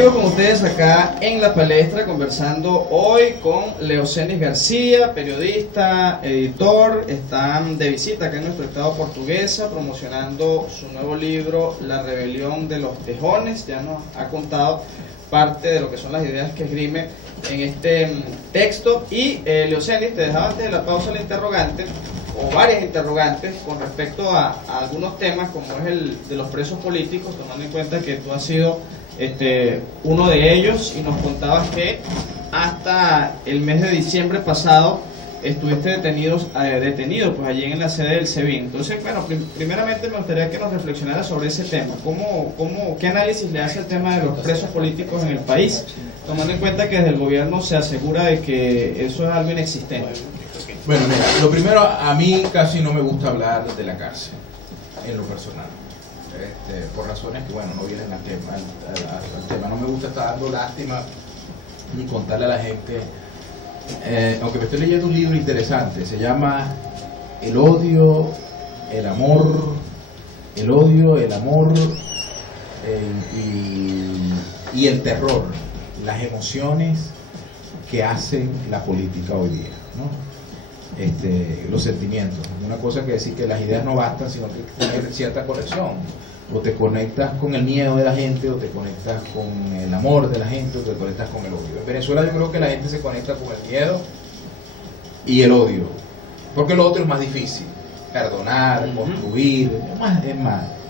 amigos, con ustedes acá en La Palestra, conversando hoy con Leocenis García, periodista, editor. Están de visita acá en nuestro estado Portuguesa, promocionando su nuevo libro La rebelión de los tejones. Ya nos ha contado parte de lo que son las ideas que esgrime en este texto. Y Leocenis, te dejaba antes de la pausa la interrogante, o varias interrogantes, con respecto a algunos temas, como es el de los presos políticos, tomando en cuenta que tú has sido uno de ellos, y nos contabas que hasta el mes de diciembre pasado estuviste detenido pues allí en la sede del SEBIN. Entonces, bueno, primeramente me gustaría que nos reflexionaras sobre ese tema. ¿Qué análisis le hace al tema de los presos políticos en el país, tomando en cuenta que desde el gobierno se asegura de que eso es algo inexistente? Bueno, mira, lo primero, a mí casi no me gusta hablar de la cárcel, en lo personal. Por razones que, bueno, no vienen al tema. No me gusta estar dando lástima ni contarle a la gente, aunque me estoy leyendo un libro interesante, se llama El odio, el amor y el terror, las emociones que hacen la política hoy día, ¿no? Los sentimientos. Una cosa que decir que las ideas no bastan, sino que tener cierta conexión. O te conectas con el miedo de la gente, o te conectas con el amor de la gente, o te conectas con el odio. En Venezuela yo creo que la gente se conecta con el miedo y el odio, porque lo otro es más difícil. Perdonar, construir,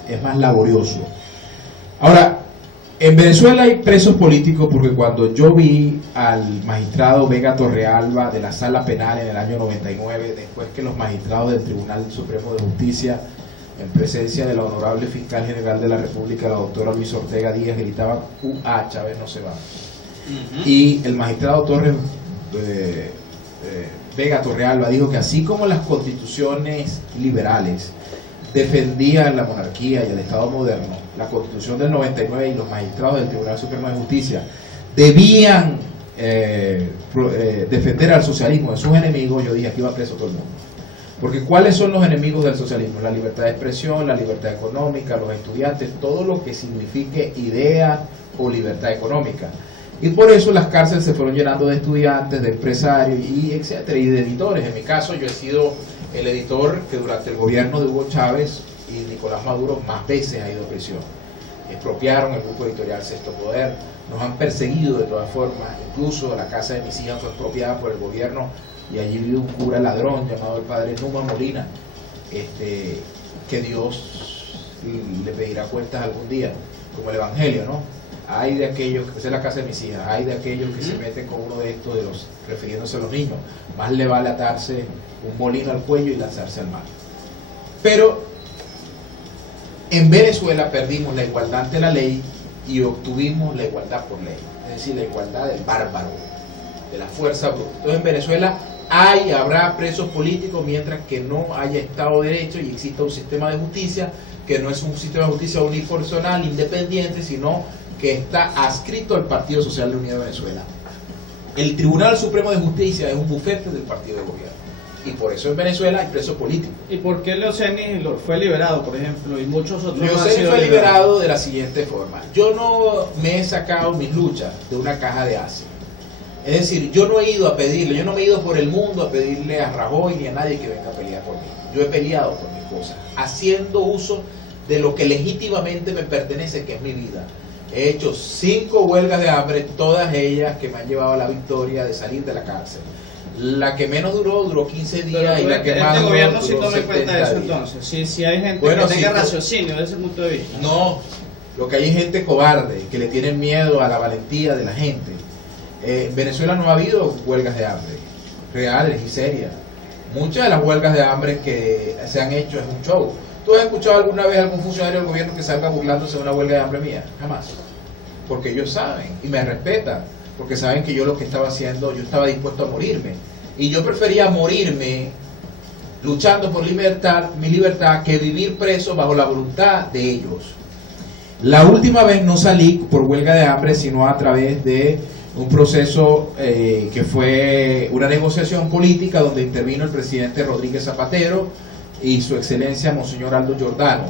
es más laborioso. Ahora, en Venezuela hay presos políticos porque cuando yo vi al magistrado Vega Torrealba de la Sala Penal en el año 99, después que los magistrados del Tribunal Supremo de Justicia, en presencia de la honorable fiscal general de la República, la doctora Luisa Ortega Díaz, gritaban "UA, Chávez no se va", y el magistrado Vega Torrealba dijo que así como las constituciones liberales defendían la monarquía y el Estado moderno, la Constitución del 99 y los magistrados del Tribunal Supremo de Justicia debían defender al socialismo de sus enemigos. Yo dije, aquí va preso todo el mundo. Porque ¿cuáles son los enemigos del socialismo? La libertad de expresión, la libertad económica, los estudiantes, todo lo que signifique idea o libertad económica. Y por eso las cárceles se fueron llenando de estudiantes, de empresarios, y etcétera, y de editores. En mi caso, yo he sido el editor que durante el gobierno de Hugo Chávez y Nicolás Maduro más veces ha ido a prisión. Expropiaron el grupo editorial Sexto Poder, nos han perseguido de todas formas, incluso la casa de mis hijas fue expropiada por el gobierno y allí vive un cura ladrón llamado el padre Numa Molina, que Dios le pedirá cuentas algún día, como el Evangelio, ¿no? Hay de aquellos, esa es la casa de mis hijas, hay de aquellos que se meten con uno de estos, refiriéndose a los niños, más le vale atarse un molino al cuello y lanzarse al mar. Pero en Venezuela perdimos la igualdad ante la ley y obtuvimos la igualdad por ley, es decir, la igualdad del bárbaro, de la fuerza bruta. Entonces en Venezuela habrá presos políticos mientras que no haya Estado de Derecho y exista un sistema de justicia que no es un sistema de justicia unipersonal, independiente, sino que está adscrito al Partido Social de Unidad de Venezuela. El Tribunal Supremo de Justicia es un bufete del partido de gobierno. Y por eso en Venezuela hay presos políticos. ¿Y por qué Leocenis fue liberado, por ejemplo, y muchos otros? Leocenis fue liberado de la siguiente forma. Yo no me he sacado mis luchas de una caja de ácido. Es decir, yo no he ido a pedirle, yo no me he ido por el mundo a pedirle a Rajoy ni a nadie que venga a pelear por mí. Yo he peleado por mis cosas, haciendo uso de lo que legítimamente me pertenece, que es mi vida. He hecho 5 huelgas de hambre, todas ellas que me han llevado a la victoria de salir de la cárcel. La que menos duró 15 días. Pero, y la que más duró, gobierno sí toma en cuenta eso, entonces. Si hay gente que tenga raciocinio desde ese punto de vista. No, lo que hay es gente cobarde, que le tienen miedo a la valentía de la gente. En Venezuela no ha habido huelgas de hambre reales y serias. Muchas de las huelgas de hambre que se han hecho es un show. ¿Tú has escuchado alguna vez a algún funcionario del gobierno que salga burlándose de una huelga de hambre mía? Jamás. Porque ellos saben y me respetan, porque saben que yo lo que estaba haciendo, yo estaba dispuesto a morirme. Y yo prefería morirme luchando por mi libertad, que vivir preso bajo la voluntad de ellos. La última vez no salí por huelga de hambre, sino a través de un proceso que fue una negociación política donde intervino el presidente Rodríguez Zapatero y su excelencia Monseñor Aldo Giordano.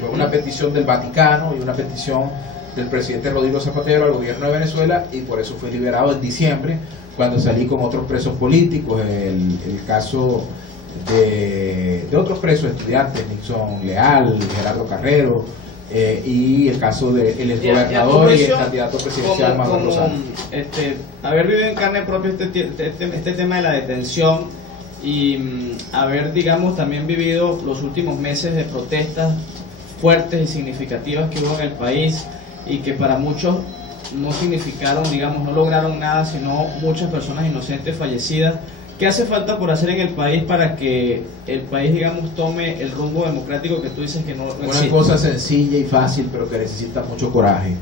Fue una petición del Vaticano y una petición del presidente Rodrigo Zapatero al gobierno de Venezuela, y por eso fui liberado en diciembre, cuando salí con otros presos políticos, el caso de otros presos estudiantes, Nixon Leal, Gerardo Carrero, y el caso del exgobernador y el candidato presidencial Manuel Rosales. Haber vivido en carne propia este tema de la detención y haber, digamos, también vivido los últimos meses de protestas fuertes y significativas que hubo en el país y que para muchos no significaron, digamos, no lograron nada, sino muchas personas inocentes fallecidas. ¿Qué hace falta por hacer en el país para que el país, digamos, tome el rumbo democrático que tú dices que no existe? Una cosa sencilla y fácil, pero que necesita mucho coraje.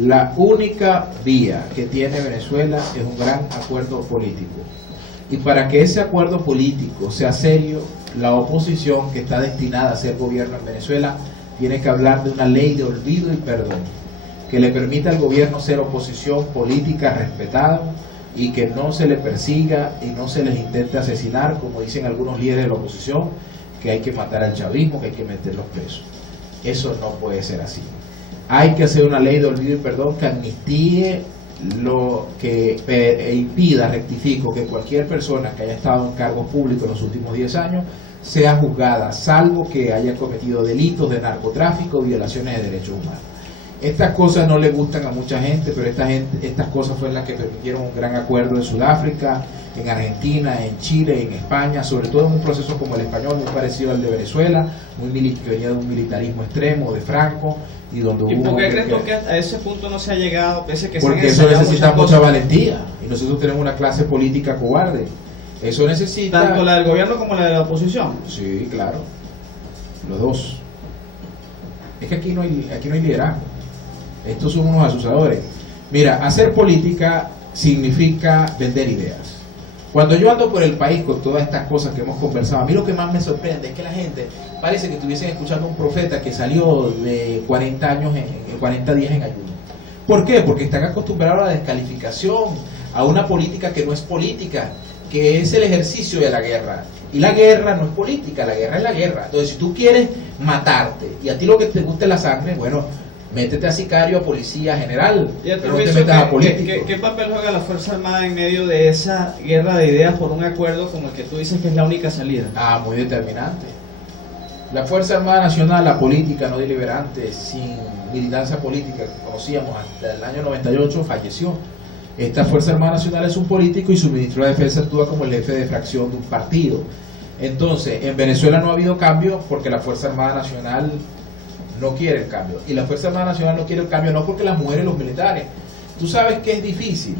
La única vía que tiene Venezuela es un gran acuerdo político. Y para que ese acuerdo político sea serio, la oposición que está destinada a ser gobierno en Venezuela tiene que hablar de una ley de olvido y perdón, que le permita al gobierno ser oposición política respetada y que no se le persiga y no se les intente asesinar, como dicen algunos líderes de la oposición, que hay que matar al chavismo, que hay que meterlos presos. Eso no puede ser así. Hay que hacer una ley de olvido y perdón que amnistíe lo que impida, rectifico, que cualquier persona que haya estado en cargos públicos en los últimos 10 años sea juzgada, salvo que haya cometido delitos de narcotráfico o violaciones de derechos humanos. Estas cosas no le gustan a mucha gente, pero estas cosas fueron las que permitieron un gran acuerdo en Sudáfrica, en Argentina, en Chile, en España, sobre todo en un proceso como el español, muy parecido al de Venezuela, que venía de un militarismo extremo, de Franco, y donde ¿Y hubo... por qué crees tú que a ese punto no se ha llegado, pese que porque eso necesita mucha valentía, y nosotros tenemos una clase política cobarde. Eso necesita... ¿Tanto la del gobierno como la de la oposición? Sí, claro, los dos. Es que aquí no hay liderazgo. Estos son unos asusadores. Mira, hacer política significa vender ideas. Cuando yo ando por el país con todas estas cosas que hemos conversado, a mí lo que más me sorprende es que la gente parece que estuviesen escuchando a un profeta que salió de 40 años, 40 días en ayuno. ¿Por qué? Porque están acostumbrados a la descalificación, a una política que no es política, que es el ejercicio de la guerra. Y la guerra no es política, la guerra es la guerra. Entonces, si tú quieres matarte y a ti lo que te gusta es la sangre, bueno, métete a sicario, a policía, general, pero no te metas a político. ¿Qué papel juega la Fuerza Armada en medio de esa guerra de ideas por un acuerdo como el que tú dices que es la única salida? Ah, muy determinante. La Fuerza Armada Nacional, la política no deliberante, sin militancia política que conocíamos hasta el año 98, falleció. Esta Fuerza Armada Nacional es un político y su ministro de Defensa actúa como el jefe de fracción de un partido. Entonces, en Venezuela no ha habido cambio porque la Fuerza Armada Nacional no quiere el cambio. Y la Fuerza Armada Nacional no quiere el cambio no porque las mujeres, los militares. Tú sabes que es difícil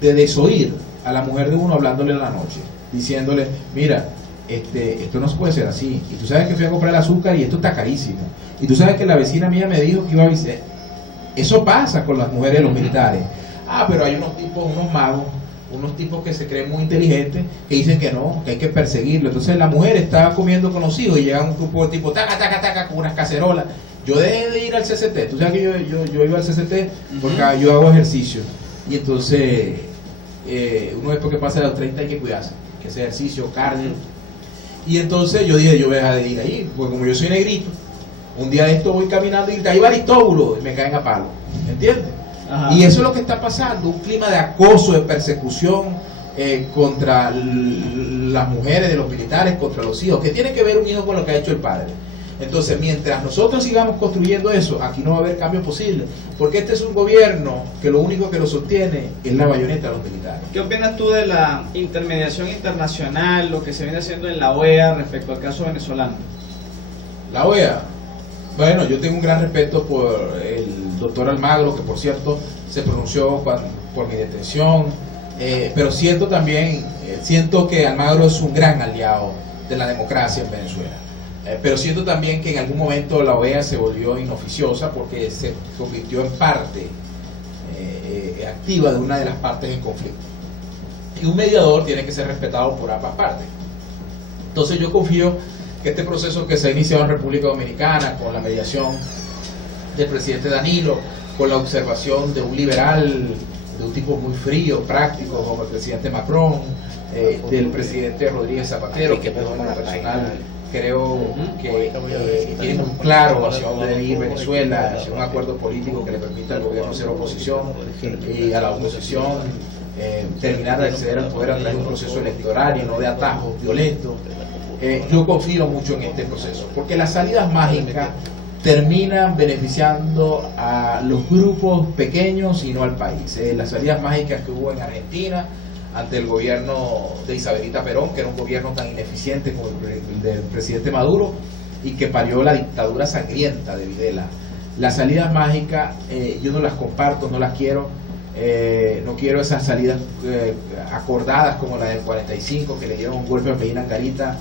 de desoír a la mujer de uno hablándole en la noche, diciéndole, mira, esto no se puede ser así. Y tú sabes que fui a comprar el azúcar y esto está carísimo. Y tú sabes que la vecina mía me dijo que iba a visitar. Eso pasa con las mujeres de los militares. Ah, pero hay unos tipos, unos magos, unos tipos que se creen muy inteligentes, que dicen que no, que hay que perseguirlo. Entonces la mujer estaba comiendo con los hijos y llega un grupo de tipos, taca, taca, taca, con unas cacerolas. Yo dejé de ir al CCT, tú sabes que yo iba al CCT porque yo hago ejercicio. Y entonces, uno después que pasa de los 30 hay que cuidarse, que es ejercicio, cardio. Y entonces yo dije, yo voy a dejar de ir ahí, porque como yo soy negrito, un día de esto voy caminando y ahí va Aristóbulo y me caen a palo, ¿entiendes? Ajá. Y eso es lo que está pasando, un clima de acoso, de persecución contra las mujeres de los militares, contra los hijos. ¿Qué tiene que ver un hijo con lo que ha hecho el padre? Entonces, mientras nosotros sigamos construyendo eso, aquí no va a haber cambio posible, porque este es un gobierno que lo único que lo sostiene es la bayoneta de los militares. ¿Qué opinas tú de la intermediación internacional, lo que se viene haciendo en la OEA respecto al caso venezolano? La OEA, bueno, yo tengo un gran respeto por el doctor Almagro, que por cierto se pronunció por mi detención, pero siento que Almagro es un gran aliado de la democracia en Venezuela. Pero siento también que en algún momento la OEA se volvió inoficiosa porque se convirtió en parte activa de una de las partes en conflicto. Y un mediador tiene que ser respetado por ambas partes. Entonces yo confío que este proceso que se ha iniciado en República Dominicana, con la mediación del presidente Danilo, con la observación de un liberal, de un tipo muy frío, práctico, como el presidente Macron, del presidente Rodríguez Zapatero, que es una personal creo que tiene muy claro hacia dónde debe ir Venezuela, hacia un acuerdo político que le permita al gobierno ser oposición y a la oposición terminar de acceder al poder a través de un proceso electoral y no de atajos violentos. Yo confío mucho en este proceso, porque las salidas mágicas terminan beneficiando a los grupos pequeños y no al país. Las salidas mágicas que hubo en Argentina ante el gobierno de Isabelita Perón, que era un gobierno tan ineficiente como el del presidente Maduro y que parió la dictadura sangrienta de Videla. Las salidas mágicas yo no las comparto, no las quiero. No quiero esas salidas acordadas como la del 45, que le dieron un golpe a Medina Carita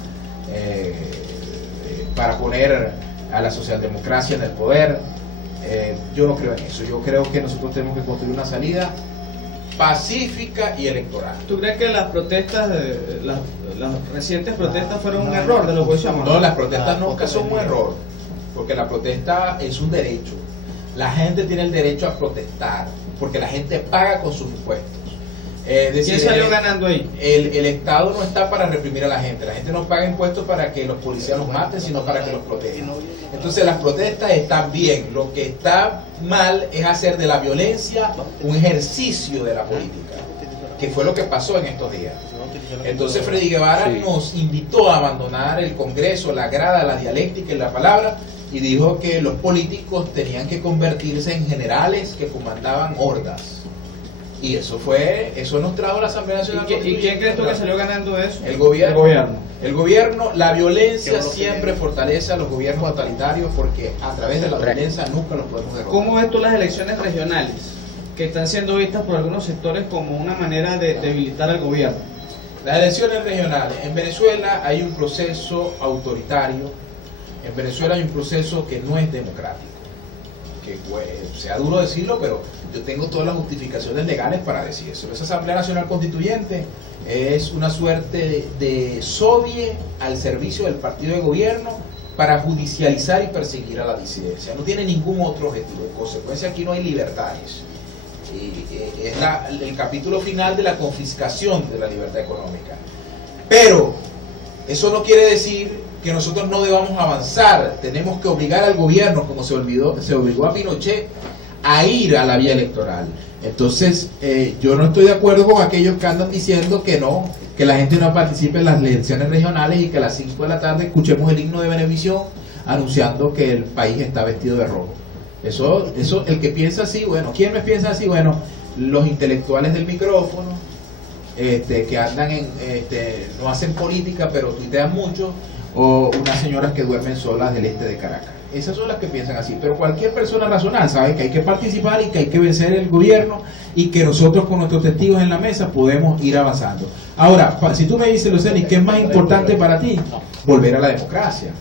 para poner a la socialdemocracia en el poder. Yo no creo en eso. Yo creo que nosotros tenemos que construir una salida pacífica y electoral. ¿Tú crees que las protestas, las recientes protestas fueron un error de la oposición? No, las protestas nunca son un error, porque la protesta es un derecho. La gente tiene el derecho a protestar, porque la gente paga con sus impuestos. ¿Quién salió ganando ahí? El Estado no está para reprimir a la gente no paga impuestos para que los policías los maten, sino para que los protejan. Entonces las protestas están bien, lo que está mal es hacer de la violencia un ejercicio de la política, que fue lo que pasó en estos días. Entonces Freddy Guevara nos invitó a abandonar el Congreso, la grada, la dialéctica y la palabra, y dijo que los políticos tenían que convertirse en generales que comandaban hordas. Y eso nos trajo la Asamblea Nacional. ¿Y quién crees tú que salió ganando eso? El gobierno. El gobierno, la violencia siempre fortalece a los gobiernos totalitarios, porque a través de la violencia nunca los podemos derrotar. ¿Cómo ves tú las elecciones regionales, que están siendo vistas por algunos sectores como una manera de debilitar al gobierno? Las elecciones regionales. En Venezuela hay un proceso autoritario, en Venezuela hay un proceso que no es democrático. Que sea duro decirlo, pero yo tengo todas las justificaciones legales para decir eso. Esa Asamblea Nacional Constituyente es una suerte de sodie al servicio del partido de gobierno para judicializar y perseguir a la disidencia. No tiene ningún otro objetivo. En consecuencia, aquí no hay libertades. Es el capítulo final de la confiscación de la libertad económica. Pero eso no quiere decir que nosotros no debamos avanzar. Tenemos que obligar al gobierno, como se obligó a Pinochet, a ir a la vía electoral. Entonces yo no estoy de acuerdo con aquellos que andan diciendo que no, que la gente no participe en las elecciones regionales y que a las 5 de la tarde escuchemos el himno de Venevisión anunciando que el país está vestido de rojo. Eso el que piensa así, bueno, ¿quién me piensa así? Bueno, los intelectuales del micrófono, que andan no hacen política pero tuitean mucho, o unas señoras que duermen solas del este de Caracas. Esas son las que piensan así, pero cualquier persona razonable sabe que hay que participar y que hay que vencer el gobierno y que nosotros con nuestros testigos en la mesa podemos ir avanzando. Ahora, si tú me dices, Luceni, ¿qué es más importante para ti? Volver a la democracia,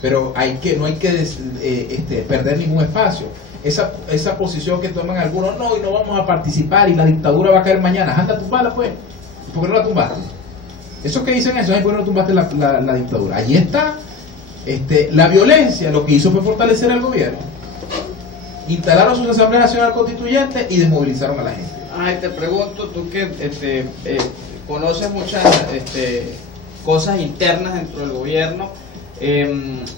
pero no hay que perder ningún espacio. Esa posición que toman algunos, no, y no vamos a participar y la dictadura va a caer mañana, anda a tumbarla pues, ¿por qué no la tumbaste? Esos que dicen eso, ¿por qué no tumbaste la dictadura? Allí está. La violencia lo que hizo fue fortalecer al gobierno. Instalaron su Asamblea Nacional Constituyente y desmovilizaron a la gente. Te pregunto, tú que conoces muchas cosas internas dentro del gobierno,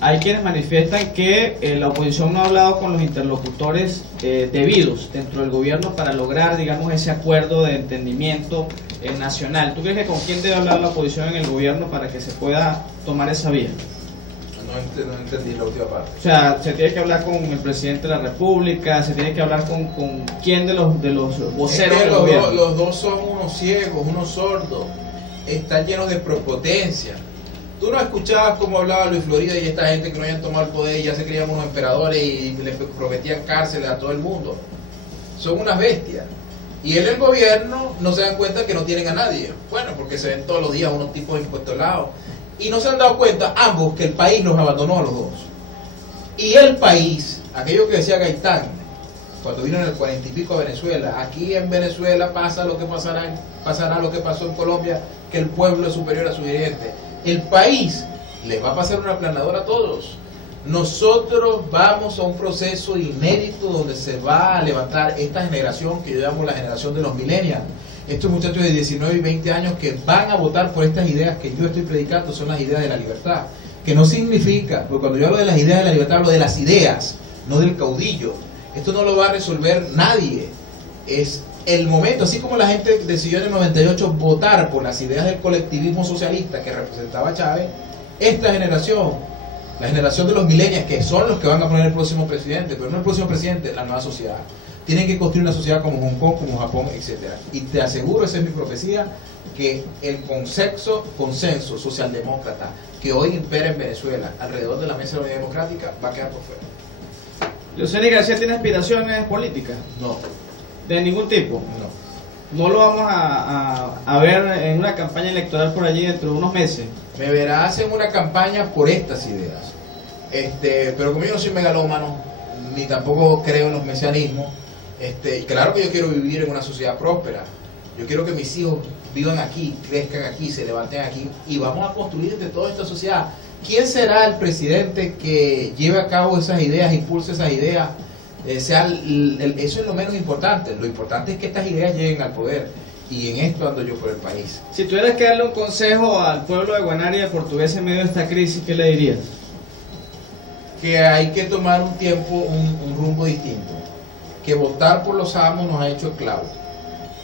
hay quienes manifiestan que la oposición no ha hablado con los interlocutores debidos dentro del gobierno para lograr, digamos, ese acuerdo de entendimiento nacional. ¿Tú crees que con quién debe hablar la oposición en el gobierno para que se pueda tomar esa vía? No entendí la última parte. O sea, se tiene que hablar con el presidente de la República, se tiene que hablar con quién de los voceros del gobierno. Los dos son unos ciegos, unos sordos, están llenos de prepotencia. Tú no escuchabas cómo hablaba Luis Florida y esta gente que no habían tomado el poder y ya se creían unos emperadores y le prometían cárceles a todo el mundo. Son unas bestias. Y en el gobierno no se dan cuenta que no tienen a nadie. Bueno, porque se ven todos los días unos tipos impuestolados. Y no se han dado cuenta ambos que el país los abandonó a los dos. Y el país, aquello que decía Gaitán, cuando vino en el 40 y pico a Venezuela, aquí en Venezuela pasa lo que pasará lo que pasó en Colombia, que el pueblo es superior a su dirigente. El país les va a pasar una aplanadora a todos. Nosotros vamos a un proceso inédito donde se va a levantar esta generación que yo llamo la generación de los millennials. Estos muchachos de 19 y 20 años que van a votar por estas ideas que yo estoy predicando, son las ideas de la libertad. que no significa, porque cuando yo hablo de las ideas de la libertad, hablo de las ideas, no del caudillo. Esto no lo va a resolver nadie. Es el momento, así como la gente decidió en el 98 votar por las ideas del colectivismo socialista que representaba Chávez, esta generación, la generación de los millennials, que son los que van a poner el próximo presidente, pero no el próximo presidente, la nueva sociedad. Tienen que construir una sociedad como Hong Kong, como Japón, etc. Y te aseguro, esa es mi profecía, que el consenso socialdemócrata que hoy impera en Venezuela alrededor de la mesa de la unidad democrática va a quedar por fuera. ¿Leocenis García tiene aspiraciones políticas? No. ¿De ningún tipo? No. ¿No lo vamos a ver en una campaña electoral por allí dentro de unos meses? Me verás en una campaña por estas ideas. Pero como yo no soy megalómano, ni tampoco creo en los mesianismos, claro que yo quiero vivir en una sociedad próspera. Yo quiero que mis hijos vivan aquí, crezcan aquí, se levanten aquí, y vamos a construir entre toda esta sociedad. ¿Quién será el presidente que lleve a cabo esas ideas, impulse esas ideas? Eso es lo menos importante. Lo importante es que estas ideas lleguen al poder, y en esto ando yo por el país. Si tuvieras que darle un consejo al pueblo de Guanare y al portugués en medio de esta crisis, ¿qué le dirías? Que hay que tomar un tiempo, un rumbo distinto. Que votar por los amos nos ha hecho esclavos.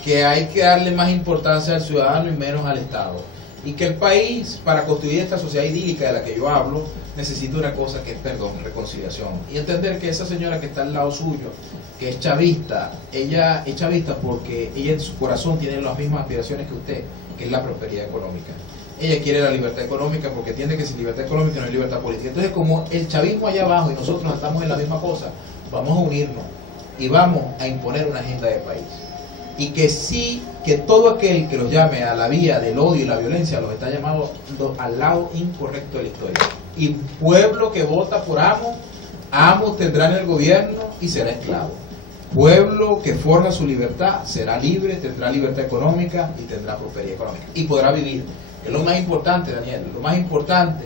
Que hay que darle más importancia al ciudadano y menos al Estado. Y que el país, para construir esta sociedad idílica de la que yo hablo, necesita una cosa que es perdón, reconciliación. Y entender que esa señora que está al lado suyo, que es chavista, ella es chavista porque ella en su corazón tiene las mismas aspiraciones que usted, que es la prosperidad económica. Ella quiere la libertad económica porque entiende que sin libertad económica no hay libertad política. Entonces, como el chavismo allá abajo y nosotros estamos en la misma cosa, vamos a unirnos y vamos a imponer una agenda de país. Y que sí, que todo aquel que los llame a la vía del odio y la violencia los está llamando al lado incorrecto de la historia. Y pueblo que vota por amos tendrá en el gobierno y será esclavo. Pueblo que forja su libertad será libre, tendrá libertad económica y tendrá prosperidad económica. Y podrá vivir, que es lo más importante, Daniel, lo más importante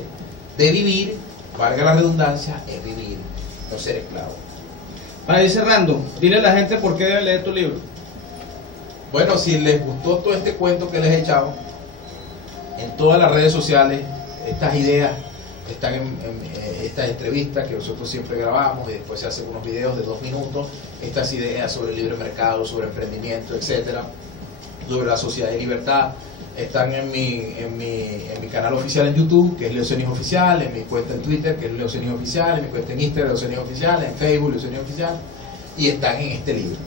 de vivir, valga la redundancia, es vivir, no ser esclavo. Para ir cerrando, dile a la gente por qué deben leer tu libro. Bueno, si les gustó todo este cuento que les he echado, en todas las redes sociales, estas ideas están en estas entrevistas que nosotros siempre grabamos y después se hacen unos videos de 2 minutos, estas ideas sobre el libre mercado, sobre emprendimiento, etcétera, sobre la sociedad de libertad, están en mi canal oficial en YouTube, que es Leocenis Oficial, en mi cuenta en Twitter, que es Leocenis Oficial, en mi cuenta en Instagram, Leocenis Oficial, en Facebook, Leocenis Oficial, y están en este libro.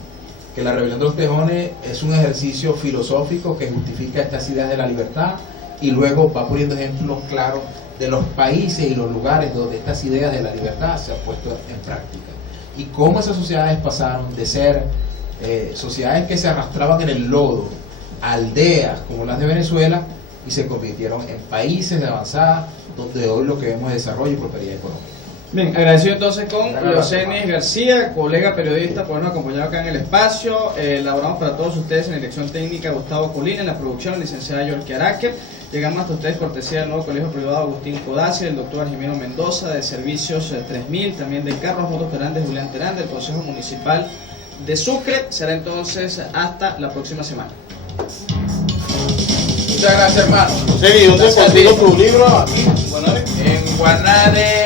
Que la rebelión de los tejones es un ejercicio filosófico que justifica estas ideas de la libertad y luego va poniendo ejemplos claros de los países y los lugares donde estas ideas de la libertad se han puesto en práctica. Y cómo esas sociedades pasaron de ser sociedades que se arrastraban en el lodo, aldeas como las de Venezuela, y se convirtieron en países de avanzada donde hoy lo que vemos es desarrollo y prosperidad económica. Bien, agradecido entonces con Leocenis García, colega periodista, por habernos acompañado acá en el espacio. Elaboramos para todos ustedes en la dirección técnica Gustavo Colina, en la producción la licenciada Yorki Araque. Llegamos hasta ustedes cortesía del nuevo colegio privado Agustín Codazzi, el doctor Jimeno Mendoza, de Servicios 3000, también de Carlos Motos Terán, de Julián Terán, del Consejo Municipal de Sucre. Será entonces hasta la próxima semana. Muchas gracias, hermano. Sí, ¿dónde consigo tu libro? Aquí, en Guanare.